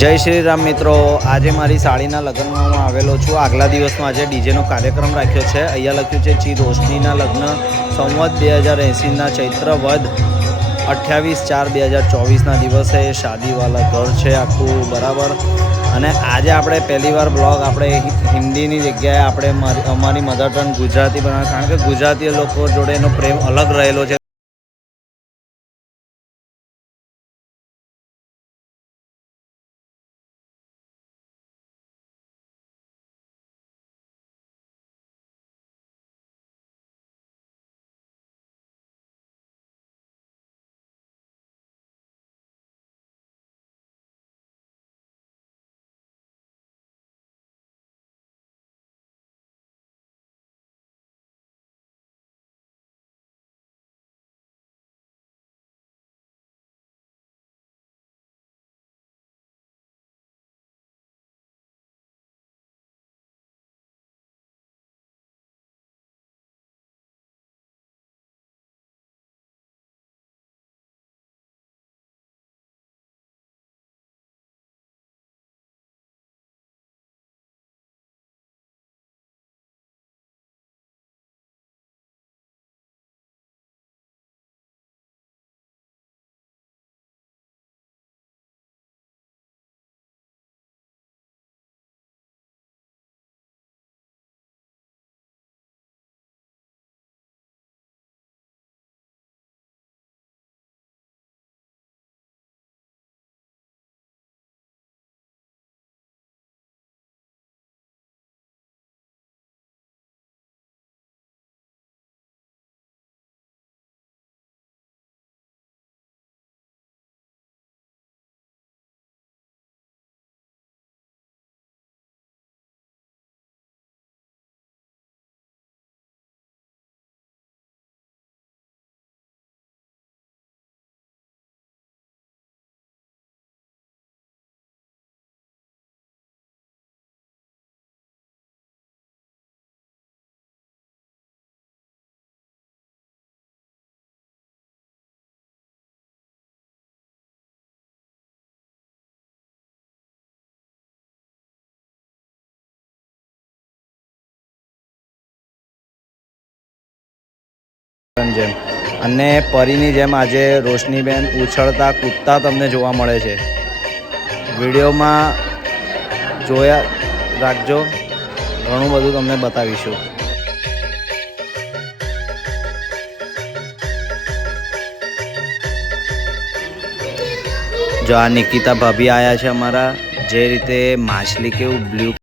જય શ્રી રામ મિત્રો, આજે મારી સાળીના લગ્નમાં હું આવેલો છું। આગલા દિવસનો આજે ડીજેનો કાર્યક્રમ રાખ્યો છે। અહીંયા લખ્યું છે જી રોશનીના લગ્ન સંવત 2080ના ચૈત્ર વદ 28/4/2024ના દિવસે શાદીવાલા ઘર છે આખું બરાબર। અને આજે આપણે પહેલીવાર બ્લોગ આપણે હિન્દીની જગ્યાએ આપણે અમારી મધર ટંગ ગુજરાતી બનાવ્યા, કારણ કે ગુજરાતી લોકો જોડે એનો પ્રેમ અલગ રહેલો છે। અને પરીની જેમ આજે રોશનીબેન ઉછળતા કૂદતા તમને જોવા મળે છે। વિડીયોમાં જોયા રાખજો, ઘણું બધું તમને બતાવીશું। જો આ નિકિતા ભાભી આવ્યા છે અમારા, જે રીતે માછલી કેવું બ્લુ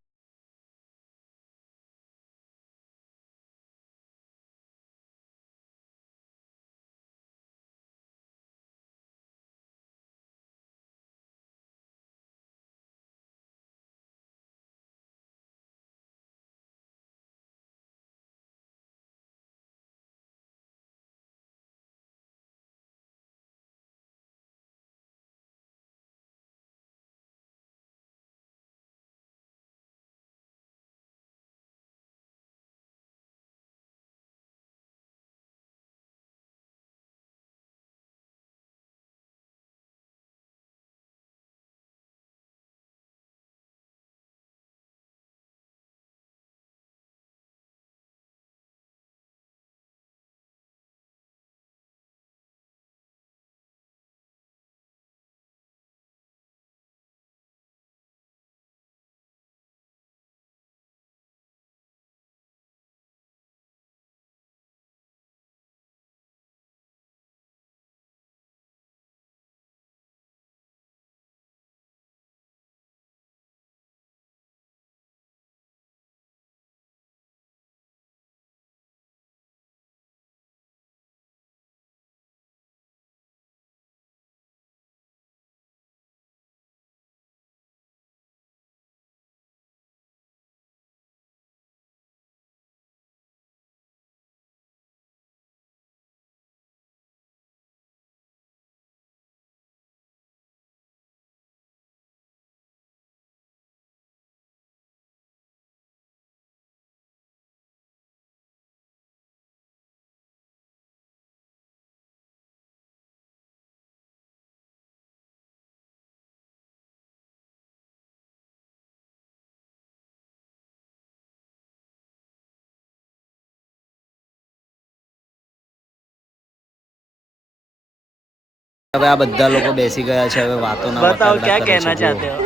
હવે આ બધા લોકો બેસી ગયા છે, હવે વાતો ના बताओ क्या કરે कहना છે, चाहते हो?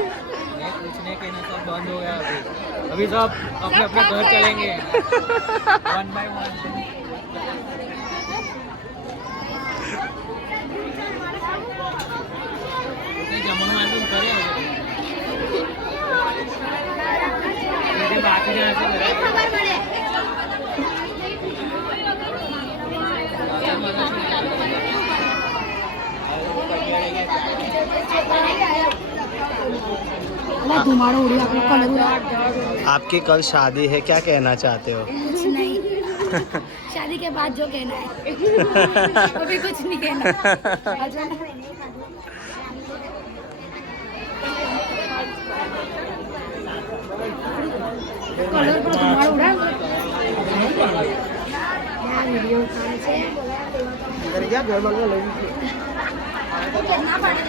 कुछ नहीं कहना, सब बंद हो गया अभी सब अपने अपने घर चलेंगे वन बाय वन। जमनवार करे बाकी आपकी कल शादी है, क्या कहना चाहते हो? कुछ नहीं शादी के बाद जो कहना है अभी कुछ नहीं कहना। कलर पर धुमाड़ो उड़ा वीडियो कितना पड़े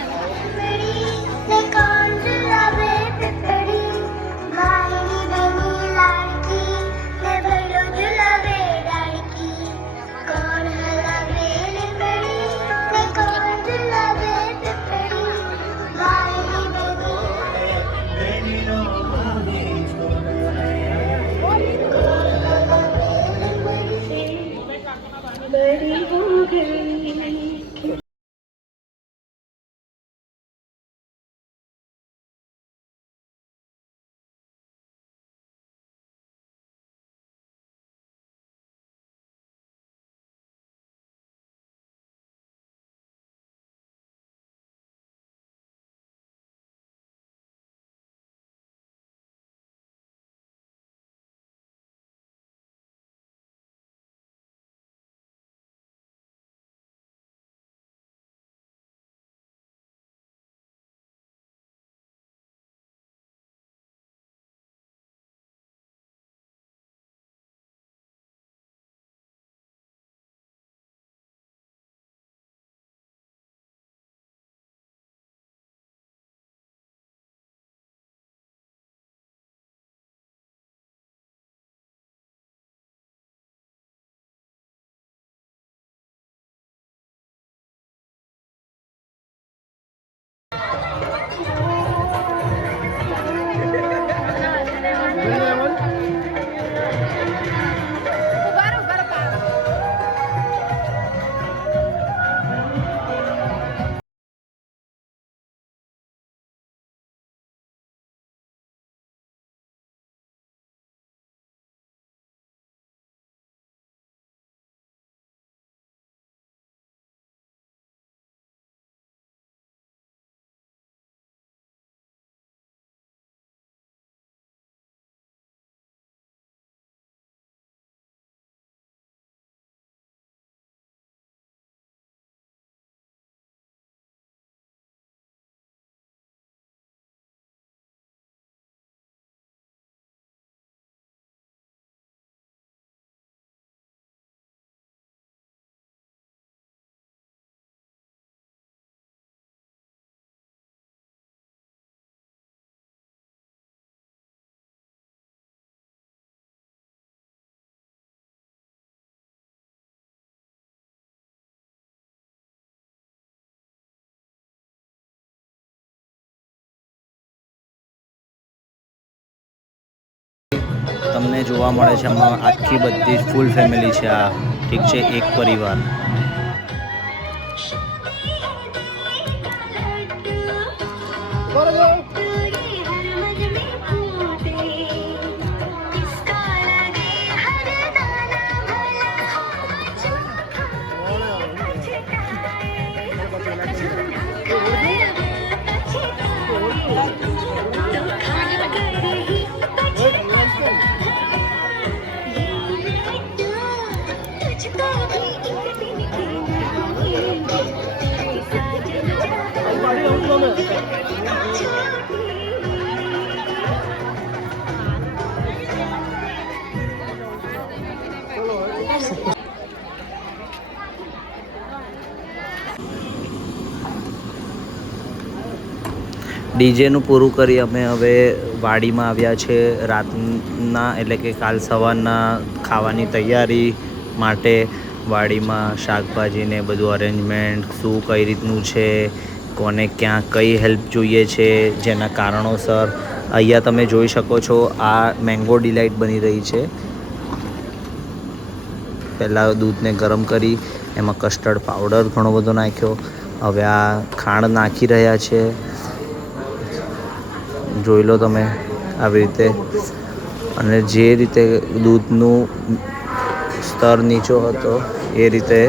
તમને જોવા મળે છે આમાં આખી બધી ફૂલ ફેમિલી છે આ, ઠીક છે, એક પરિવાર. ડીજેનું પૂરું કરી અમે હવે વાડીમાં આવ્યા છે રાતના, એટલે કે કાલ સવારના ખાવાની તૈયારી માટે. વાડીમાં શાકભાજી ને બધું અરેન્જમેન્ટ શું કઈ રીતનું છે, કોને ક્યાં કઈ હેલ્પ જોઈએ છે, જેના કારણોસર અહીંયા તમે જોઈ શકો છો આ મેંગો ડિલાઇટ બની રહી છે. પહેલાં દૂધને ગરમ કરી એમાં કસ્ટર્ડ પાવડર ઘણો બધો નાખ્યો, હવે આ ખાંડ નાખી રહ્યા છે. જોઈ લો તમે આવી રીતે. અને જે રીતે દૂધનું સ્તર નીચો હતો એ રીતે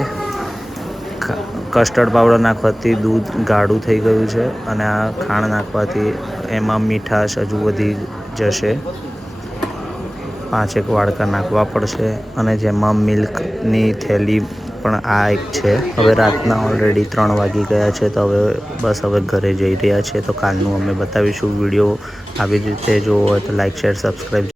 કસ્ટર્ડ પાવડર નાખવાથી દૂધ ગાઢું થઈ ગયું છે અને આ ખાંડ નાખવાથી એમાં મીઠાશ હજુ વધી જશે. 5 વાડકા નાખવા પડશે અને જેમાં મિલ્કની થેલી પણ આ એક છે. હવે રાતના ઓલરેડી 3 વાગી ગયા છે તો હવે ઘરે જઈ રહ્યા છે. તો કાલનું અમે બતાવીશું. વિડીયો આવી રીતે જોવો હોય તો લાઈક શેર સબસ્ક્રાઈબ